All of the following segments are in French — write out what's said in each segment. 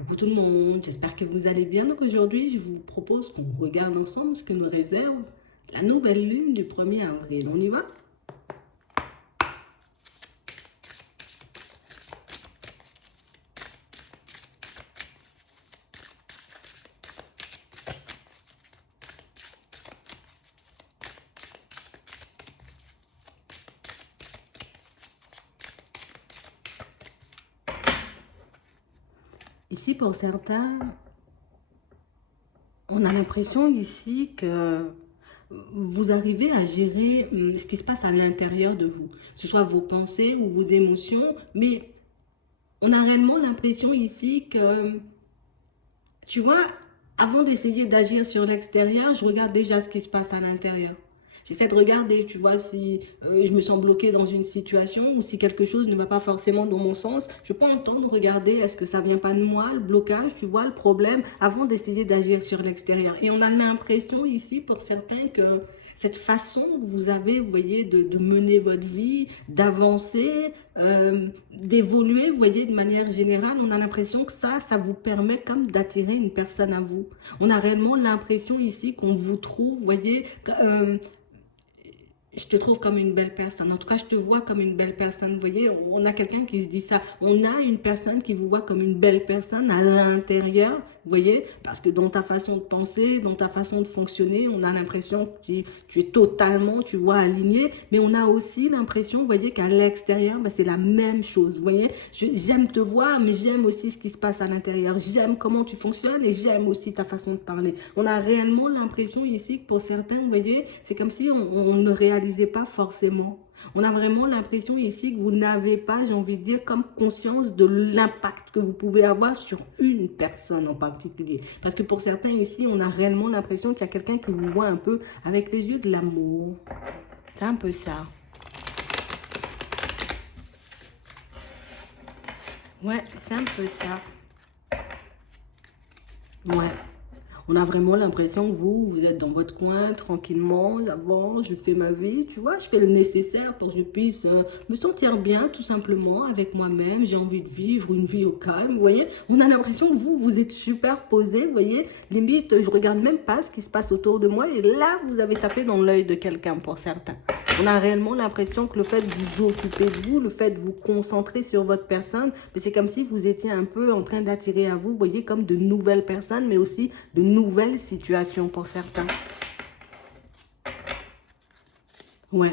Coucou tout le monde, j'espère que vous allez bien. Donc aujourd'hui, je vous propose qu'on regarde ensemble ce que nous réserve la nouvelle lune du 1er avril. On y va? Ici, pour certains, on a l'impression ici que vous arrivez à gérer ce qui se passe à l'intérieur de vous, que ce soit vos pensées ou vos émotions, mais on a réellement l'impression ici que, tu vois, avant d'essayer d'agir sur l'extérieur, je regarde déjà ce qui se passe à l'intérieur. J'essaie de regarder, tu vois, si je me sens bloquée dans une situation ou si quelque chose ne va pas forcément dans mon sens. Je prends le temps de regarder, est-ce que ça vient pas de moi, le blocage, tu vois, le problème, avant d'essayer d'agir sur l'extérieur. Et on a l'impression ici, pour certains, que cette façon que vous avez, vous voyez, de mener votre vie, d'avancer, d'évoluer, vous voyez, de manière générale, on a l'impression que ça vous permet comme d'attirer une personne à vous. On a réellement l'impression ici qu'on vous trouve, vous voyez, je te trouve comme une belle personne. En tout cas, je te vois comme une belle personne. Vous voyez, on a quelqu'un qui se dit ça. On a une personne qui vous voit comme une belle personne à l'intérieur. Vous voyez, parce que dans ta façon de penser, dans ta façon de fonctionner, on a l'impression que tu es totalement, tu vois, aligné. Mais on a aussi l'impression, vous voyez, qu'à l'extérieur, ben, c'est la même chose. Vous voyez, j'aime te voir, mais j'aime aussi ce qui se passe à l'intérieur. J'aime comment tu fonctionnes et j'aime aussi ta façon de parler. On a réellement l'impression ici que pour certains, vous voyez, c'est comme si on ne réalisait pas forcément. On a vraiment l'impression ici que vous n'avez pas, j'ai envie de dire, comme conscience de l'impact que vous pouvez avoir sur une personne en particulier. Parce que pour certains ici, on a réellement l'impression qu'il y a quelqu'un qui vous voit un peu avec les yeux de l'amour. C'est un peu ça. Ouais, c'est un peu ça. Ouais. On a vraiment l'impression que vous êtes dans votre coin, tranquillement, j'avance, je fais ma vie, tu vois, je fais le nécessaire pour que je puisse me sentir bien, tout simplement, avec moi-même. J'ai envie de vivre une vie au calme, vous voyez. On a l'impression que vous êtes super posé, vous voyez. Limite, je regarde même pas ce qui se passe autour de moi et là, vous avez tapé dans l'œil de quelqu'un pour certains. On a réellement l'impression que le fait de vous occuper de vous, le fait de vous concentrer sur votre personne, c'est comme si vous étiez un peu en train d'attirer à vous, vous voyez, comme de nouvelles personnes, mais aussi de nouvelles situations pour certains. Ouais.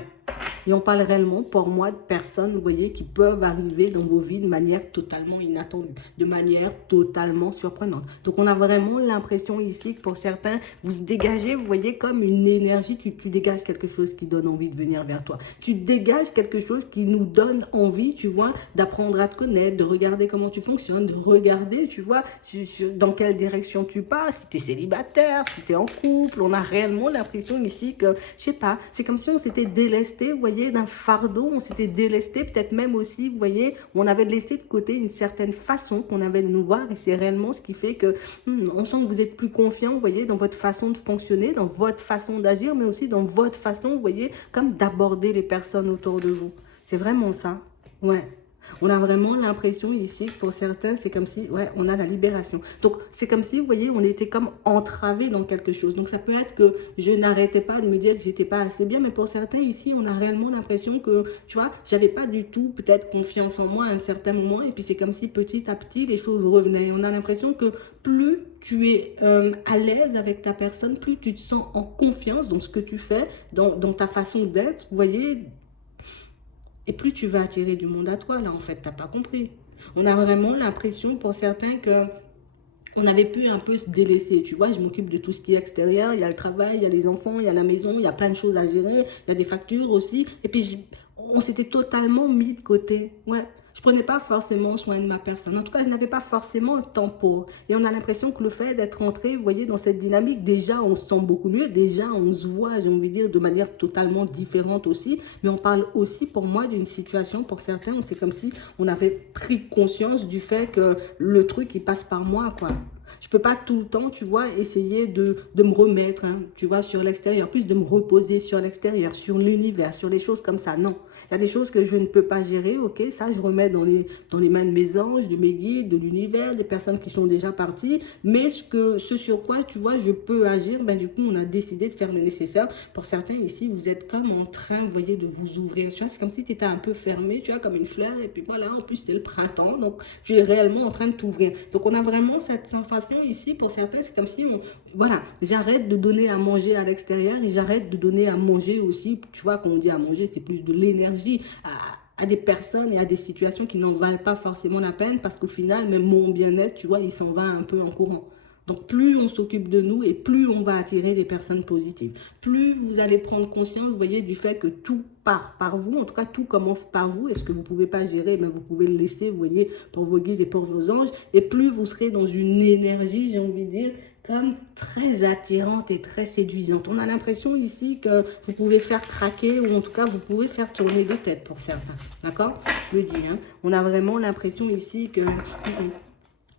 Et on parle réellement, pour moi, de personnes, vous voyez, qui peuvent arriver dans vos vies de manière totalement inattendue, de manière totalement surprenante. Donc, on a vraiment l'impression ici que pour certains, vous dégagez, vous voyez, comme une énergie, tu dégages quelque chose qui donne envie de venir vers toi. Tu dégages quelque chose qui nous donne envie, tu vois, d'apprendre à te connaître, de regarder comment tu fonctionnes, de regarder, tu vois, dans quelle direction tu pars, si tu es célibataire, si tu es en couple. On a réellement l'impression ici que, je sais pas, c'est comme si on s'était délesté, vous voyez, d'un fardeau, on s'était délesté, peut-être même aussi, vous voyez, on avait laissé de côté une certaine façon qu'on avait de nous voir et c'est réellement ce qui fait que on sent que vous êtes plus confiant, vous voyez, dans votre façon de fonctionner, dans votre façon d'agir, mais aussi dans votre façon, vous voyez, comme d'aborder les personnes autour de vous. C'est vraiment ça. Ouais. On a vraiment l'impression ici que pour certains, c'est comme si, ouais, on a la libération. Donc, c'est comme si, vous voyez, on était comme entravé dans quelque chose. Donc, ça peut être que je n'arrêtais pas de me dire que j'étais pas assez bien, mais pour certains ici, on a réellement l'impression que, tu vois, j'avais pas du tout peut-être confiance en moi à un certain moment. Et puis, c'est comme si petit à petit, les choses revenaient. On a l'impression que plus tu es à l'aise avec ta personne, plus tu te sens en confiance dans ce que tu fais, dans ta façon d'être, vous voyez. Et plus tu vas attirer du monde à toi, là, en fait, t'as pas compris. On a vraiment l'impression, pour certains, que on avait pu un peu se délaisser. Tu vois, je m'occupe de tout ce qui est extérieur. Il y a le travail, il y a les enfants, il y a la maison, il y a plein de choses à gérer. Il y a des factures aussi. Et puis, on s'était totalement mis de côté. Ouais. Je prenais pas forcément soin de ma personne. En tout cas, je n'avais pas forcément le temps pour. Et on a l'impression que le fait d'être entré, vous voyez, dans cette dynamique, déjà, on se sent beaucoup mieux. Déjà, on se voit, j'ai envie de dire, de manière totalement différente aussi. Mais on parle aussi, pour moi, d'une situation, pour certains, où c'est comme si on avait pris conscience du fait que le truc, il passe par moi, quoi. Je peux pas tout le temps, tu vois, essayer de me remettre, hein, tu vois, sur l'extérieur, plus de me reposer sur l'extérieur, sur l'univers, sur les choses comme ça. Non, Il y a des choses que je ne peux pas gérer, ok, ça je remets dans les mains de mes anges, de mes guides, de l'univers, des personnes qui sont déjà parties. Mais ce sur quoi, tu vois, je peux agir, ben du coup, on a décidé de faire le nécessaire. Pour certains ici, vous êtes comme en train, vous voyez, de vous ouvrir. Tu vois, c'est comme si tu étais un peu fermé, tu vois, comme une fleur. Et puis voilà, en plus, c'est le printemps. Donc, tu es réellement en train de t'ouvrir. Donc, on a vraiment cette sensation ici. Pour certains, c'est comme si, voilà, j'arrête de donner à manger à l'extérieur et j'arrête de donner à manger aussi. Tu vois, quand on dit à manger, c'est plus de l'énergie à des personnes et à des situations qui n'en valent pas forcément la peine parce qu'au final, même mon bien-être, tu vois, il s'en va un peu en courant. Donc, plus on s'occupe de nous et plus on va attirer des personnes positives. Plus vous allez prendre conscience, vous voyez, du fait que tout part par vous. En tout cas, tout commence par vous. Et ce que vous ne pouvez pas gérer, mais vous pouvez le laisser, vous voyez, pour vos guides et pour vos anges. Et plus vous serez dans une énergie, j'ai envie de dire, comme très attirante et très séduisante. On a l'impression ici que vous pouvez faire craquer ou en tout cas, vous pouvez faire tourner des têtes pour certains. D'accord? Je le dis, hein. On a vraiment l'impression ici que...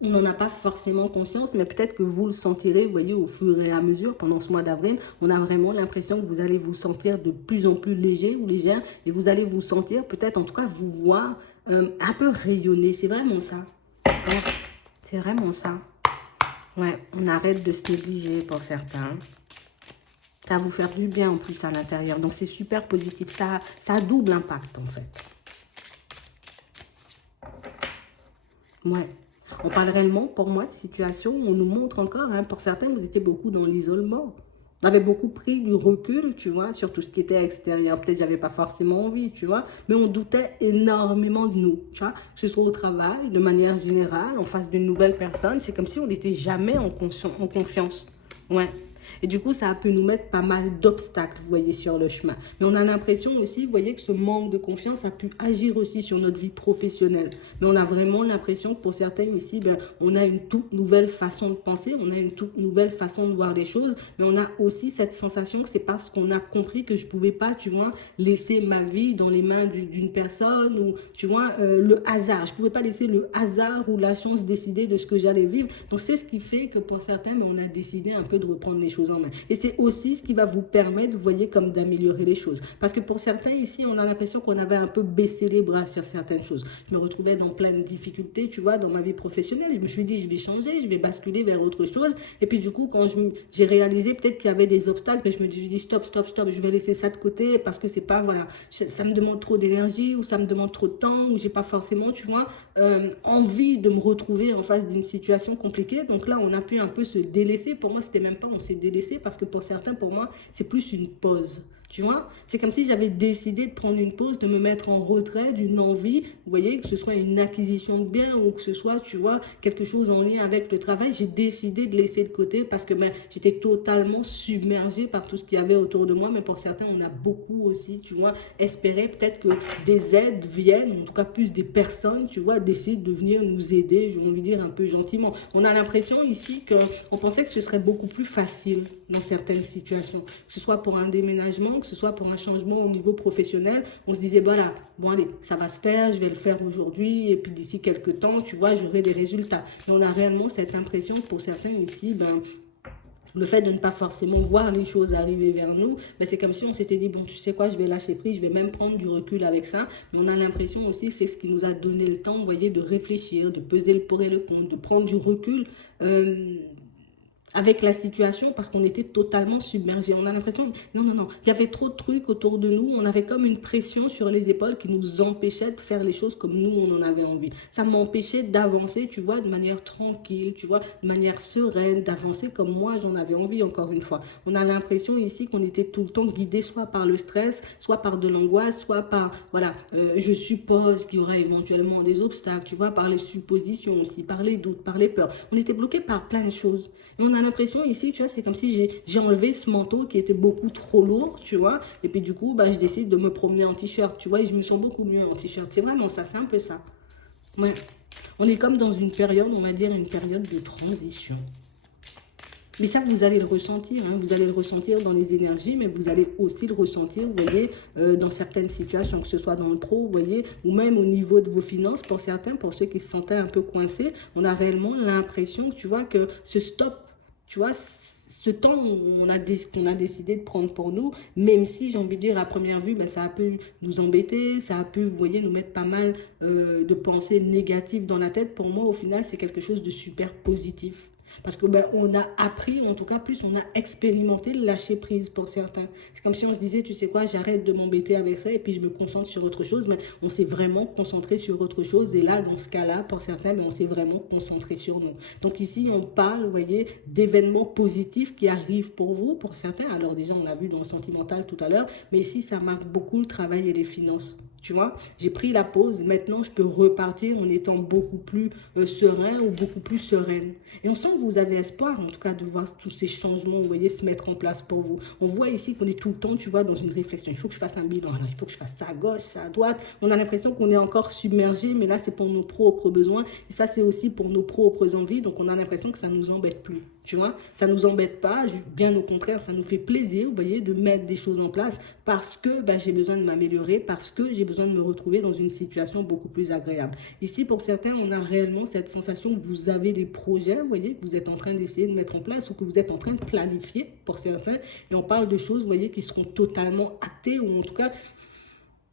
on n'en a pas forcément conscience, mais peut-être que vous le sentirez, vous voyez, au fur et à mesure, pendant ce mois d'avril, on a vraiment l'impression que vous allez vous sentir de plus en plus léger ou légère, et vous allez vous sentir, peut-être en tout cas, vous voir un peu rayonner. C'est vraiment ça. Ouais, c'est vraiment ça. Ouais, on arrête de se négliger pour certains. Ça va vous faire du bien en plus à l'intérieur. Donc, c'est super positif. Ça a double impact, en fait. Ouais. On parle réellement, pour moi, de situation où on nous montre encore, hein, pour certains, vous étiez beaucoup dans l'isolement. On avait beaucoup pris du recul, tu vois, sur tout ce qui était extérieur. Peut-être j'avais pas forcément envie, tu vois, mais on doutait énormément de nous, tu vois, que ce soit au travail, de manière générale, en face d'une nouvelle personne. C'est comme si on n'était jamais en confiance. Ouais. Et du coup, ça a pu nous mettre pas mal d'obstacles, vous voyez, sur le chemin. Mais on a l'impression aussi, vous voyez, que ce manque de confiance a pu agir aussi sur notre vie professionnelle. Mais on a vraiment l'impression que pour certains ici, ben, on a une toute nouvelle façon de penser, on a une toute nouvelle façon de voir les choses, mais on a aussi cette sensation que c'est parce qu'on a compris que je ne pouvais pas, tu vois, laisser ma vie dans les mains d'une personne ou, tu vois, le hasard. Je ne pouvais pas laisser le hasard ou la chance décider de ce que j'allais vivre. Donc, c'est ce qui fait que pour certains, ben, on a décidé un peu de reprendre les choses en main. Et c'est aussi ce qui va vous permettre, vous voyez, comme d'améliorer les choses. Parce que pour certains ici, on a l'impression qu'on avait un peu baissé les bras sur certaines choses. Je me retrouvais dans plein de difficultés, tu vois, dans ma vie professionnelle. Je me suis dit, je vais changer, je vais basculer vers autre chose. Et puis du coup, quand j'ai réalisé peut-être qu'il y avait des obstacles, ben, je me suis dit, stop, stop, stop, je vais laisser ça de côté parce que c'est pas, voilà, ça me demande trop d'énergie ou ça me demande trop de temps ou j'ai pas forcément, tu vois, envie de me retrouver en face d'une situation compliquée. Donc là, on a pu un peu se délaisser. Pour moi, c'était même pas on s'est délaissé parce que pour certains, pour moi, c'est plus une pause. Tu vois, c'est comme si j'avais décidé de prendre une pause, de me mettre en retrait d'une envie, vous voyez, que ce soit une acquisition de biens ou que ce soit, tu vois, quelque chose en lien avec le travail. J'ai décidé de laisser de côté parce que ben, j'étais totalement submergée par tout ce qu'il y avait autour de moi. Mais pour certains, on a beaucoup aussi, tu vois, espéré peut-être que des aides viennent, en tout cas plus des personnes, tu vois, décident de venir nous aider, j'ai envie de dire un peu gentiment. On a l'impression ici qu'on pensait que ce serait beaucoup plus facile dans certaines situations, que ce soit pour un déménagement, que ce soit pour un changement au niveau professionnel. On se disait, voilà, bon allez, ça va se faire, je vais le faire aujourd'hui, et puis d'ici quelques temps, tu vois, j'aurai des résultats. Mais on a réellement cette impression, pour certains ici, ben, le fait de ne pas forcément voir les choses arriver vers nous, ben c'est comme si on s'était dit, bon, tu sais quoi, je vais lâcher prise, je vais même prendre du recul avec ça. Mais on a l'impression aussi, c'est ce qui nous a donné le temps, vous voyez, de réfléchir, de peser le pour et le contre, de prendre du recul avec la situation parce qu'on était totalement submergés. On a l'impression, non, non, non, il y avait trop de trucs autour de nous. On avait comme une pression sur les épaules qui nous empêchait de faire les choses comme nous, on en avait envie. Ça m'empêchait d'avancer, tu vois, de manière tranquille, tu vois, de manière sereine, d'avancer comme moi, j'en avais envie, encore une fois. On a l'impression ici qu'on était tout le temps guidé soit par le stress, soit par de l'angoisse, soit par, voilà, je suppose qu'il y aura éventuellement des obstacles, tu vois, par les suppositions aussi, par les doutes, par les peurs. On était bloqué par plein de choses. Et on a l'impression ici, tu vois, c'est comme si j'ai enlevé ce manteau qui était beaucoup trop lourd, tu vois. Et puis du coup, bah, je décide de me promener en t-shirt, tu vois, et je me sens beaucoup mieux en t-shirt. C'est vraiment ça, c'est un peu ça. Ouais. On est comme dans une période, on va dire une période de transition. Mais ça, vous allez le ressentir, hein. Vous allez le ressentir dans les énergies, mais vous allez aussi le ressentir, vous voyez, dans certaines situations, que ce soit dans le pro, vous voyez, ou même au niveau de vos finances, pour certains, pour ceux qui se sentaient un peu coincés, on a réellement l'impression, tu vois, que ce stop, tu vois, ce temps qu'on a décidé de prendre pour nous, même si j'ai envie de dire à première vue, ben, ça a pu nous embêter, ça a pu, vous voyez, nous mettre pas mal de pensées négatives dans la tête. Pour moi, au final, c'est quelque chose de super positif. Parce que ben, on a appris, ou en tout cas plus on a expérimenté le lâcher prise pour certains. C'est comme si on se disait, tu sais quoi, j'arrête de m'embêter avec ça et puis je me concentre sur autre chose. Mais on s'est vraiment concentré sur autre chose. Et là, dans ce cas-là, pour certains, ben, on s'est vraiment concentré sur nous. Donc ici, on parle, vous voyez, d'événements positifs qui arrivent pour vous, pour certains. Alors déjà, on l'a vu dans le sentimental tout à l'heure. Mais ici, ça marque beaucoup le travail et les finances. Tu vois, j'ai pris la pause, maintenant je peux repartir en étant beaucoup plus serein ou beaucoup plus sereine. Et on sent que vous avez espoir, en tout cas, de voir tous ces changements, vous voyez, se mettre en place pour vous. On voit ici qu'on est tout le temps, tu vois, dans une réflexion. Il faut que je fasse un bilan, alors il faut que je fasse ça à gauche, ça à droite. On a l'impression qu'on est encore submergé, mais là, c'est pour nos propres besoins. Et ça, c'est aussi pour nos propres envies. Donc, on a l'impression que ça ne nous embête plus. Tu vois, ça ne nous embête pas, bien au contraire, ça nous fait plaisir, vous voyez, de mettre des choses en place parce que ben, j'ai besoin de m'améliorer, parce que j'ai besoin de me retrouver dans une situation beaucoup plus agréable. Ici, pour certains, on a réellement cette sensation que vous avez des projets, vous voyez, que vous êtes en train d'essayer de mettre en place ou que vous êtes en train de planifier pour certains. Et on parle de choses, vous voyez, qui seront totalement actées ou en tout cas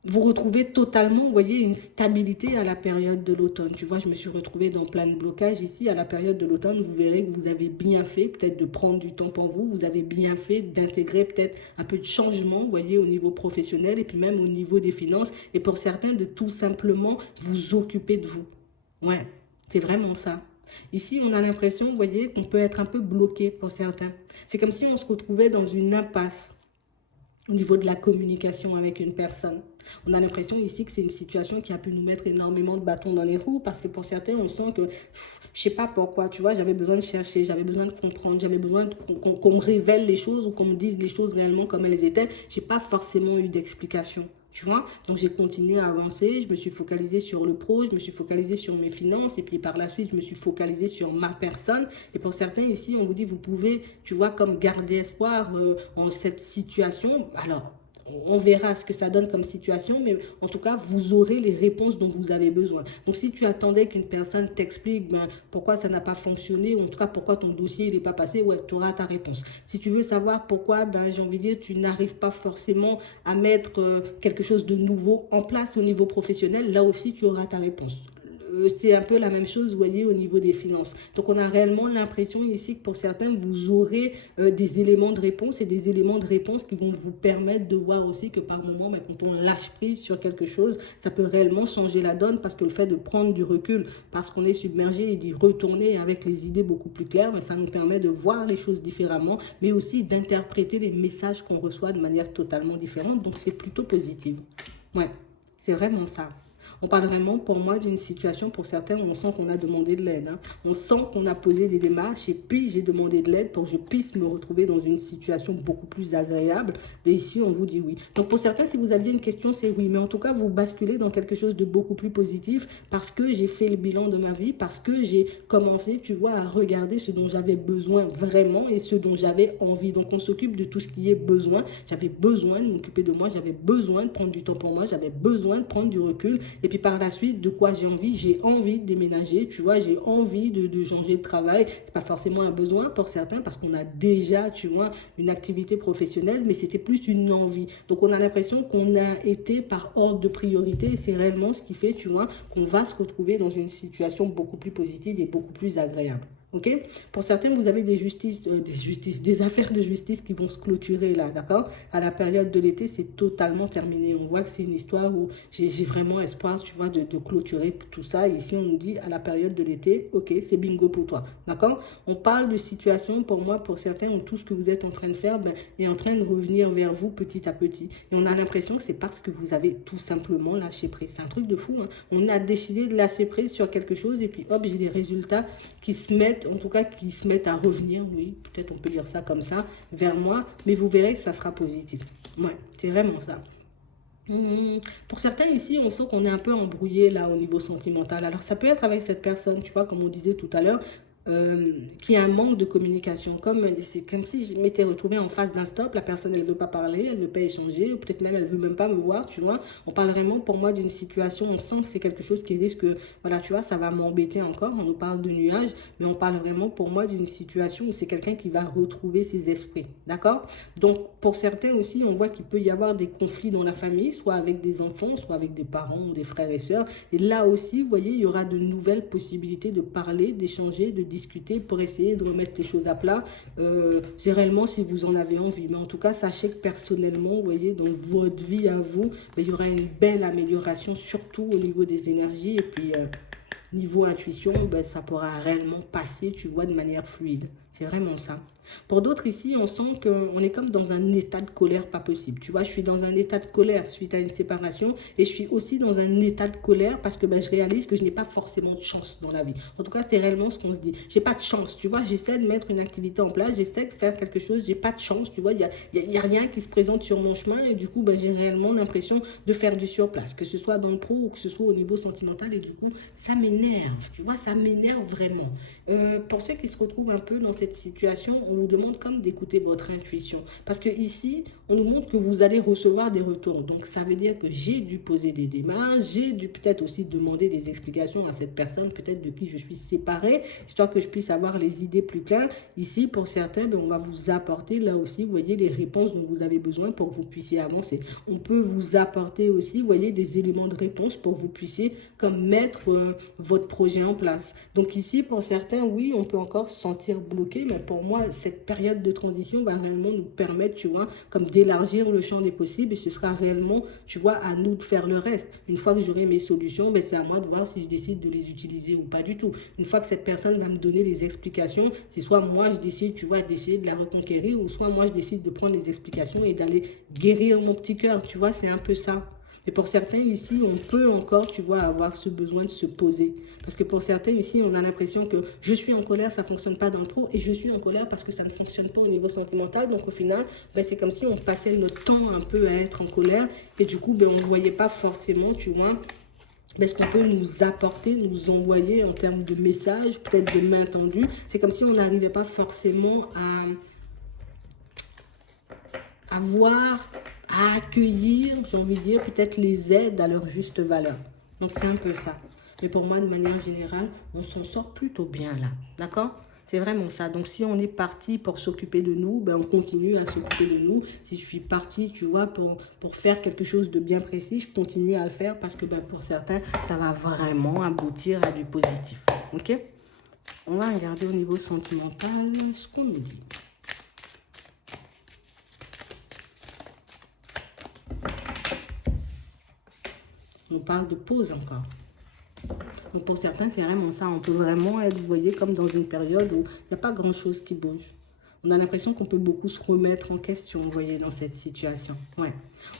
vous retrouvez totalement, vous voyez, une stabilité à la période de l'automne. Tu vois, je me suis retrouvée dans plein de blocages ici. À la période de l'automne, vous verrez que vous avez bien fait peut-être de prendre du temps pour vous. Vous avez bien fait d'intégrer peut-être un peu de changement, vous voyez, au niveau professionnel et puis même au niveau des finances. Et pour certains, de tout simplement vous occuper de vous. Ouais, c'est vraiment ça. Ici, on a l'impression, vous voyez, qu'on peut être un peu bloqué pour certains. C'est comme si on se retrouvait dans une impasse au niveau de la communication avec une personne. On a l'impression ici que c'est une situation qui a pu nous mettre énormément de bâtons dans les roues parce que pour certains, on sent que, je sais pas pourquoi, tu vois, j'avais besoin de chercher, j'avais besoin de comprendre, j'avais besoin qu'on me révèle les choses ou qu'on me dise les choses réellement comme elles étaient. J'ai pas forcément eu d'explication. Tu vois, donc j'ai continué à avancer, je me suis focalisée sur le pro, je me suis focalisée sur mes finances et puis par la suite, je me suis focalisée sur ma personne. Et pour certains ici, on vous dit, vous pouvez, tu vois, comme garder espoir en cette situation. Alors, on verra ce que ça donne comme situation, mais en tout cas, vous aurez les réponses dont vous avez besoin. Donc, si tu attendais qu'une personne t'explique ben, pourquoi ça n'a pas fonctionné, ou en tout cas pourquoi ton dossier n'est pas passé, ouais, tu auras ta réponse. Si tu veux savoir pourquoi, ben, j'ai envie de dire, tu n'arrives pas forcément à mettre quelque chose de nouveau en place au niveau professionnel, là aussi, tu auras ta réponse. C'est un peu la même chose, vous voyez, au niveau des finances. Donc, on a réellement l'impression ici que pour certains, vous aurez des éléments de réponse et des éléments de réponse qui vont vous permettre de voir aussi que par moment, mais quand on lâche prise sur quelque chose, ça peut réellement changer la donne parce que le fait de prendre du recul, parce qu'on est submergé et d'y retourner avec les idées beaucoup plus claires, mais ça nous permet de voir les choses différemment, mais aussi d'interpréter les messages qu'on reçoit de manière totalement différente. Donc, c'est plutôt positif. Ouais, c'est vraiment ça. On parle vraiment pour moi d'une situation, pour certains, où on sent qu'on a demandé de l'aide. Hein. On sent qu'on a posé des démarches et puis j'ai demandé de l'aide pour que je puisse me retrouver dans une situation beaucoup plus agréable. Et ici, on vous dit oui. Donc pour certains, si vous aviez une question, c'est oui. Mais en tout cas, vous basculez dans quelque chose de beaucoup plus positif parce que j'ai fait le bilan de ma vie, parce que j'ai commencé, tu vois, à regarder ce dont j'avais besoin vraiment et ce dont j'avais envie. Donc on s'occupe de tout ce qui est besoin. J'avais besoin de m'occuper de moi, j'avais besoin de prendre du temps pour moi, j'avais besoin de prendre du recul. Et puis par la suite, de quoi j'ai envie? J'ai envie de déménager, tu vois, j'ai envie de changer de travail. C'est pas forcément un besoin pour certains parce qu'on a déjà, tu vois, une activité professionnelle, mais c'était plus une envie. Donc on a l'impression qu'on a été par ordre de priorité et c'est réellement ce qui fait, tu vois, qu'on va se retrouver dans une situation beaucoup plus positive et beaucoup plus agréable. Ok? Pour certains, vous avez des affaires de justice qui vont se clôturer là, d'accord? À la période de l'été, c'est totalement terminé. On voit que c'est une histoire où j'ai vraiment espoir, tu vois, de clôturer tout ça. Et ici, on nous dit à la période de l'été, ok, c'est bingo pour toi, d'accord? On parle de situation, pour moi, pour certains, où tout ce que vous êtes en train de faire ben, est en train de revenir vers vous petit à petit. Et on a l'impression que c'est parce que vous avez tout simplement lâché prise. C'est un truc de fou, hein? On a décidé de lâcher prise sur quelque chose et puis hop, j'ai des résultats qui se mettent en tout cas qui se mettent à revenir, oui, peut-être on peut dire ça comme ça, vers moi, mais vous verrez que ça sera positif. Ouais, c'est vraiment ça. Pour certains ici, on sent qu'on est un peu embrouillé là au niveau sentimental. Alors ça peut être avec cette personne, tu vois, comme on disait tout à l'heure, qu'il y a un manque de communication. C'est comme si je m'étais retrouvée en face d'un stop, la personne elle veut pas parler, elle veut pas échanger, ou peut-être même elle veut même pas me voir, tu vois. On parle vraiment pour moi d'une situation, on sent que c'est quelque chose qui risque, voilà, tu vois, ça va m'embêter encore. On nous parle de nuages, mais on parle vraiment pour moi d'une situation où c'est quelqu'un qui va retrouver ses esprits, d'accord? Donc pour certains aussi, on voit qu'il peut y avoir des conflits dans la famille, soit avec des enfants, soit avec des parents ou des frères et sœurs. Et là aussi, vous voyez, il y aura de nouvelles possibilités de parler, d'échanger, de discuter pour essayer de remettre les choses à plat. C'est réellement si vous en avez envie. Mais en tout cas, sachez que personnellement, vous voyez, dans votre vie à vous, il y aura une belle amélioration, surtout au niveau des énergies. Et puis, niveau intuition, ça pourra réellement passer, tu vois, de manière fluide. C'est vraiment ça. Pour d'autres ici, on sent qu'on est comme dans un état de colère pas possible. Tu vois, je suis dans un état de colère suite à une séparation et je suis aussi dans un état de colère parce que je réalise que je n'ai pas forcément de chance dans la vie. En tout cas, c'est réellement ce qu'on se dit. J'ai pas de chance, tu vois, j'essaie de mettre une activité en place, j'essaie de faire quelque chose, j'ai pas de chance, tu vois, y a rien qui se présente sur mon chemin et du coup, j'ai réellement l'impression de faire du surplace, que ce soit dans le pro ou que ce soit au niveau sentimental et du coup, ça m'énerve, tu vois, ça m'énerve vraiment. Pour ceux qui se retrouvent un peu dans cette situation, on vous demande comme d'écouter votre intuition. Parce que ici, on nous montre que vous allez recevoir des retours. Donc, ça veut dire que j'ai dû poser des démarches, j'ai dû peut-être aussi demander des explications à cette personne, peut-être de qui je suis séparée, histoire que je puisse avoir les idées plus claires. Ici, pour certains, on va vous apporter là aussi, vous voyez, les réponses dont vous avez besoin pour que vous puissiez avancer. On peut vous apporter aussi, vous voyez, des éléments de réponse pour que vous puissiez comme mettre votre projet en place. Donc ici, pour certains, oui, on peut encore se sentir bloqué, mais pour moi, cette période de transition va réellement nous permettre, tu vois, comme d'élargir le champ des possibles et ce sera réellement, tu vois, à nous de faire le reste. Une fois que j'aurai mes solutions, c'est à moi de voir si je décide de les utiliser ou pas du tout. Une fois que cette personne va me donner les explications, c'est soit moi je décide, tu vois, d'essayer de la reconquérir ou soit moi je décide de prendre les explications et d'aller guérir mon petit cœur, tu vois, c'est un peu ça. Et pour certains ici, on peut encore, tu vois, avoir ce besoin de se poser. Parce que pour certains ici, on a l'impression que je suis en colère, ça ne fonctionne pas dans le pro, et je suis en colère parce que ça ne fonctionne pas au niveau sentimental. Donc au final, c'est comme si on passait notre temps un peu à être en colère, et du coup, on ne voyait pas forcément, tu vois, ce qu'on peut nous apporter, nous envoyer en termes de messages, peut-être de main tendue. C'est comme si on n'arrivait pas forcément à voir, à accueillir, j'ai envie de dire, peut-être les aides à leur juste valeur. Donc c'est un peu ça. Mais pour moi, de manière générale, on s'en sort plutôt bien là. D'accord? C'est vraiment ça. Donc si on est parti pour s'occuper de nous, on continue à s'occuper de nous. Si je suis partie, tu vois, pour faire quelque chose de bien précis, je continue à le faire parce que pour certains, ça va vraiment aboutir à du positif. Ok? On va regarder au niveau sentimental ce qu'on nous dit. On parle de pause encore. Donc pour certains, c'est vraiment ça. On peut vraiment être, vous voyez, comme dans une période où il n'y a pas grand-chose qui bouge. On a l'impression qu'on peut beaucoup se remettre en question, vous voyez, dans cette situation. Ouais.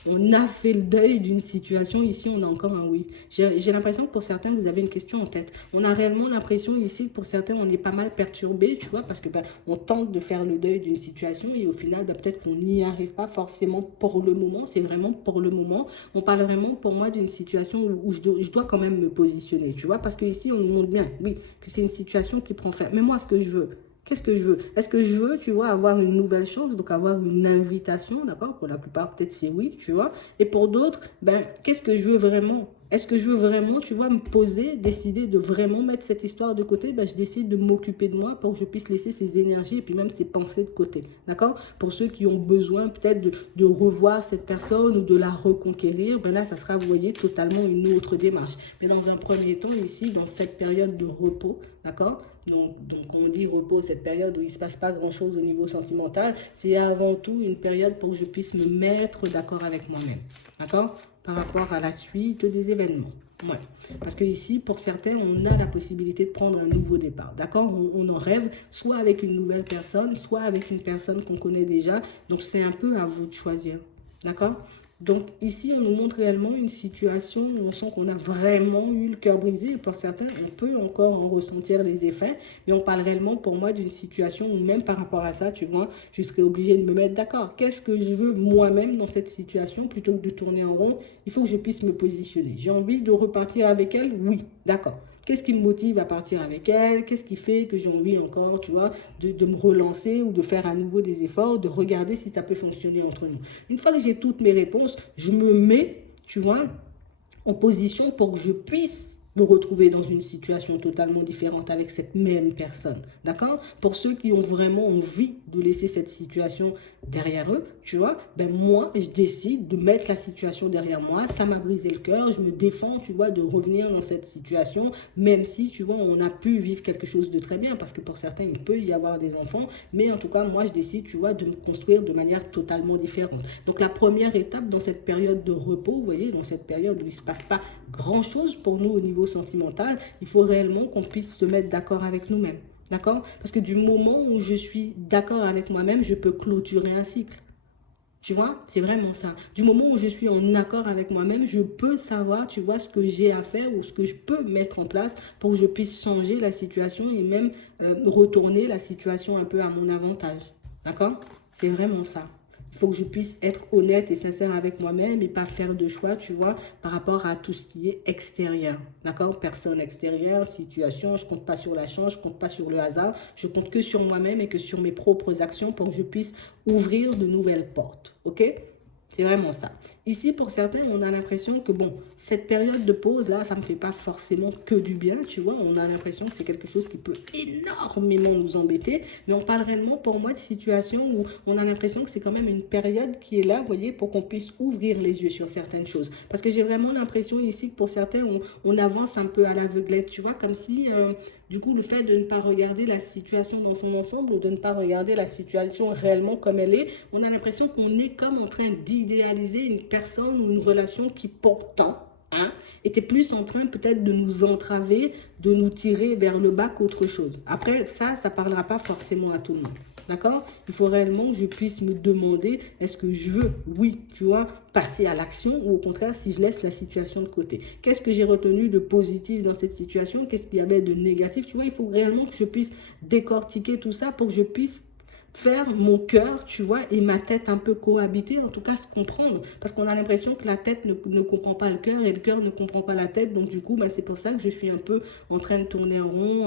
On a fait le deuil d'une situation. Ici, on a encore un oui. J'ai l'impression que pour certains, vous avez une question en tête. On a réellement l'impression ici que pour certains, on est pas mal perturbé, tu vois, parce que on tente de faire le deuil d'une situation et au final, peut-être qu'on n'y arrive pas forcément pour le moment. C'est vraiment pour le moment. On parle vraiment pour moi d'une situation où je dois quand même me positionner, tu vois, parce que ici, on nous montre bien, oui, que c'est une situation qui prend fin. Mais moi, ce que je veux, qu'est-ce que je veux? Est-ce que je veux, tu vois, avoir une nouvelle chance, donc avoir une invitation, d'accord? Pour la plupart, peut-être c'est oui, tu vois. Et pour d'autres, qu'est-ce que je veux vraiment? Est-ce que je veux vraiment, tu vois, me poser, décider de vraiment mettre cette histoire de côté? Je décide de m'occuper de moi pour que je puisse laisser ces énergies et puis même ces pensées de côté, d'accord? Pour ceux qui ont besoin peut-être de revoir cette personne ou de la reconquérir, là, ça sera, vous voyez, totalement une autre démarche. Mais dans un premier temps, ici, dans cette période de repos, d'accord? Donc, on dit repos, cette période où il ne se passe pas grand-chose au niveau sentimental, c'est avant tout une période pour que je puisse me mettre d'accord avec moi-même, d'accord? Par rapport à la suite des événements. Ouais. Parce que ici, pour certains, on a la possibilité de prendre un nouveau départ, d'accord? On en rêve, soit avec une nouvelle personne, soit avec une personne qu'on connaît déjà. Donc, c'est un peu à vous de choisir, d'accord? Donc ici, on nous montre réellement une situation où on sent qu'on a vraiment eu le cœur brisé. Et pour certains, on peut encore en ressentir les effets. Mais on parle réellement pour moi d'une situation où même par rapport à ça, tu vois, je serais obligée de me mettre d'accord. Qu'est-ce que je veux moi-même dans cette situation plutôt que de tourner en rond? Il faut que je puisse me positionner. J'ai envie de repartir avec elle? Oui, d'accord. Qu'est-ce qui me motive à partir avec elle? Qu'est-ce qui fait que j'ai envie encore, tu vois, de me relancer ou de faire à nouveau des efforts, de regarder si ça peut fonctionner entre nous. Une fois que j'ai toutes mes réponses, je me mets, tu vois, en position pour que je puisse me retrouver dans une situation totalement différente avec cette même personne. D'accord? Pour ceux qui ont vraiment envie de laisser cette situation derrière eux, tu vois, ben moi, je décide de mettre la situation derrière moi. Ça m'a brisé le cœur. Je me défends, tu vois, de revenir dans cette situation, même si, tu vois, on a pu vivre quelque chose de très bien, parce que pour certains, il peut y avoir des enfants. Mais en tout cas, moi, je décide, tu vois, de me construire de manière totalement différente. Donc, la première étape dans cette période de repos, vous voyez, dans cette période où il ne se passe pas grand-chose pour nous au niveau sentimental, il faut réellement qu'on puisse se mettre d'accord avec nous-mêmes. D'accord? Parce que du moment où je suis d'accord avec moi-même, je peux clôturer un cycle. Tu vois, c'est vraiment ça. Du moment où je suis en accord avec moi-même, je peux savoir, tu vois, ce que j'ai à faire ou ce que je peux mettre en place pour que je puisse changer la situation et même retourner la situation un peu à mon avantage. D'accord? C'est vraiment ça. Il faut que je puisse être honnête et sincère avec moi-même et pas faire de choix, tu vois, par rapport à tout ce qui est extérieur. D'accord? Personne extérieure, situation, je compte pas sur la chance, je compte pas sur le hasard, je compte que sur moi-même et que sur mes propres actions pour que je puisse ouvrir de nouvelles portes. OK? C'est vraiment ça. Ici, pour certains, on a l'impression que, bon, cette période de pause-là, ça ne me fait pas forcément que du bien, tu vois. On a l'impression que c'est quelque chose qui peut énormément nous embêter. Mais on parle réellement, pour moi, de situations où on a l'impression que c'est quand même une période qui est là, vous voyez, pour qu'on puisse ouvrir les yeux sur certaines choses. Parce que j'ai vraiment l'impression ici que pour certains, on avance un peu à l'aveuglette, tu vois, comme si... du coup, le fait de ne pas regarder la situation dans son ensemble ou de ne pas regarder la situation réellement comme elle est, on a l'impression qu'on est comme en train d'idéaliser une personne ou une relation qui pourtant était plus en train peut-être de nous entraver, de nous tirer vers le bas qu'autre chose. Après, ça ne parlera pas forcément à tout le monde. D'accord? Il faut réellement que je puisse me demander, est-ce que je veux, oui, tu vois, passer à l'action ou au contraire, si je laisse la situation de côté. Qu'est-ce que j'ai retenu de positif dans cette situation? Qu'est-ce qu'il y avait de négatif? Tu vois, il faut réellement que je puisse décortiquer tout ça pour que je puisse faire mon cœur, tu vois, et ma tête un peu cohabiter, en tout cas se comprendre. Parce qu'on a l'impression que la tête ne comprend pas le cœur et le cœur ne comprend pas la tête. Donc du coup, c'est pour ça que je suis un peu en train de tourner en rond,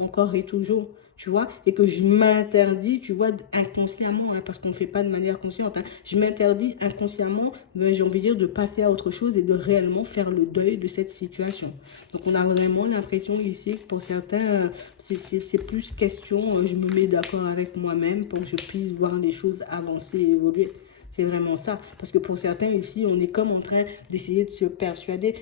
encore et toujours. Tu vois, et que je m'interdis, tu vois, inconsciemment, parce qu'on ne fait pas de manière consciente, je m'interdis inconsciemment, j'ai envie de dire, de passer à autre chose et de réellement faire le deuil de cette situation. Donc on a vraiment l'impression ici que pour certains, c'est plus question, je me mets d'accord avec moi-même pour que je puisse voir les choses avancer et évoluer. C'est vraiment ça. Parce que pour certains ici, on est comme en train d'essayer de se persuader.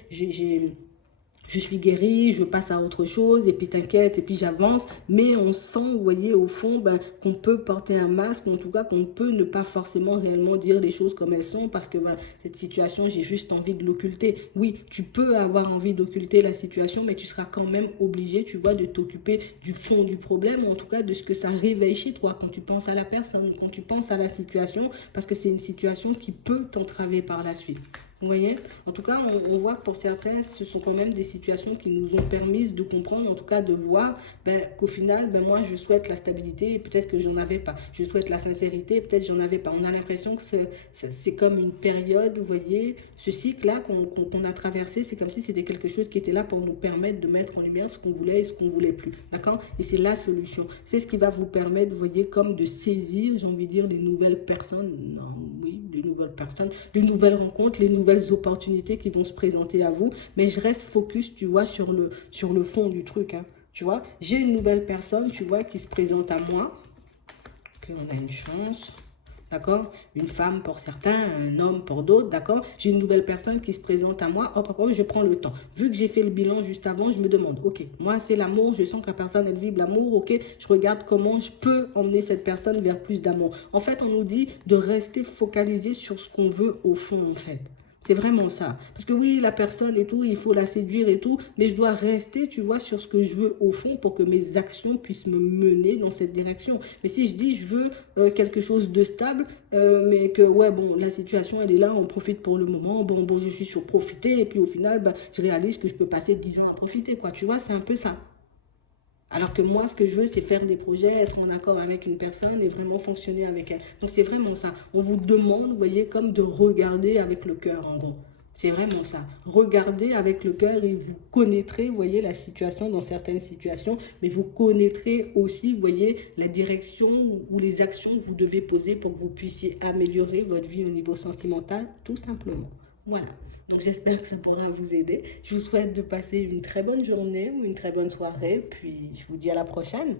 Je suis guérie, je passe à autre chose, et puis t'inquiète, et puis j'avance. Mais on sent, vous voyez, au fond, qu'on peut porter un masque, en tout cas qu'on peut ne pas forcément réellement dire les choses comme elles sont, parce que cette situation, j'ai juste envie de l'occulter. Oui, tu peux avoir envie d'occulter la situation, mais tu seras quand même obligé, tu vois, de t'occuper du fond du problème, ou en tout cas de ce que ça réveille chez toi, quand tu penses à la personne, quand tu penses à la situation, parce que c'est une situation qui peut t'entraver par la suite. Vous voyez? En tout cas, on voit que pour certains, ce sont quand même des situations qui nous ont permis de comprendre, en tout cas de voir qu'au final, moi, je souhaite la stabilité et peut-être que j'en avais pas. Je souhaite la sincérité, peut-être j'en avais pas. On a l'impression que c'est comme une période, vous voyez, ce cycle-là qu'on a traversé, c'est comme si c'était quelque chose qui était là pour nous permettre de mettre en lumière ce qu'on voulait et ce qu'on voulait plus. D'accord? Et c'est la solution. C'est ce qui va vous permettre, vous voyez, comme de saisir, j'ai envie de dire, les nouvelles personnes. Non, oui, les nouvelles personnes, les nouvelles rencontres, les nouvelles opportunités qui vont se présenter à vous, mais je reste focus, tu vois, sur le fond du truc, tu vois. J'ai une nouvelle personne, tu vois, qui se présente à moi. Ok, on a une chance. D'accord? Une femme pour certains, un homme pour d'autres, d'accord? J'ai une nouvelle personne qui se présente à moi, hop, je prends le temps. Vu que j'ai fait le bilan juste avant, je me demande, ok, moi c'est l'amour, je sens que la personne, elle vibre l'amour, ok, je regarde comment je peux emmener cette personne vers plus d'amour. En fait, on nous dit de rester focalisé sur ce qu'on veut au fond, en fait. C'est vraiment ça. Parce que oui, la personne et tout, il faut la séduire et tout, mais je dois rester, tu vois, sur ce que je veux au fond pour que mes actions puissent me mener dans cette direction. Mais si je dis, je veux quelque chose de stable, mais que, ouais, bon, la situation, elle est là, on profite pour le moment, bon, je suis sur profiter, et puis au final, je réalise que je peux passer 10 ans à profiter, quoi. Tu vois, c'est un peu ça. Alors que moi, ce que je veux, c'est faire des projets, être en accord avec une personne et vraiment fonctionner avec elle. Donc, c'est vraiment ça. On vous demande, vous voyez, comme de regarder avec le cœur, en gros. C'est vraiment ça. Regardez avec le cœur et vous connaîtrez, vous voyez, la situation dans certaines situations, mais vous connaîtrez aussi, vous voyez, la direction ou les actions que vous devez poser pour que vous puissiez améliorer votre vie au niveau sentimental, tout simplement. Voilà. Donc j'espère que ça pourra vous aider. Je vous souhaite de passer une très bonne journée ou une très bonne soirée, puis je vous dis à la prochaine.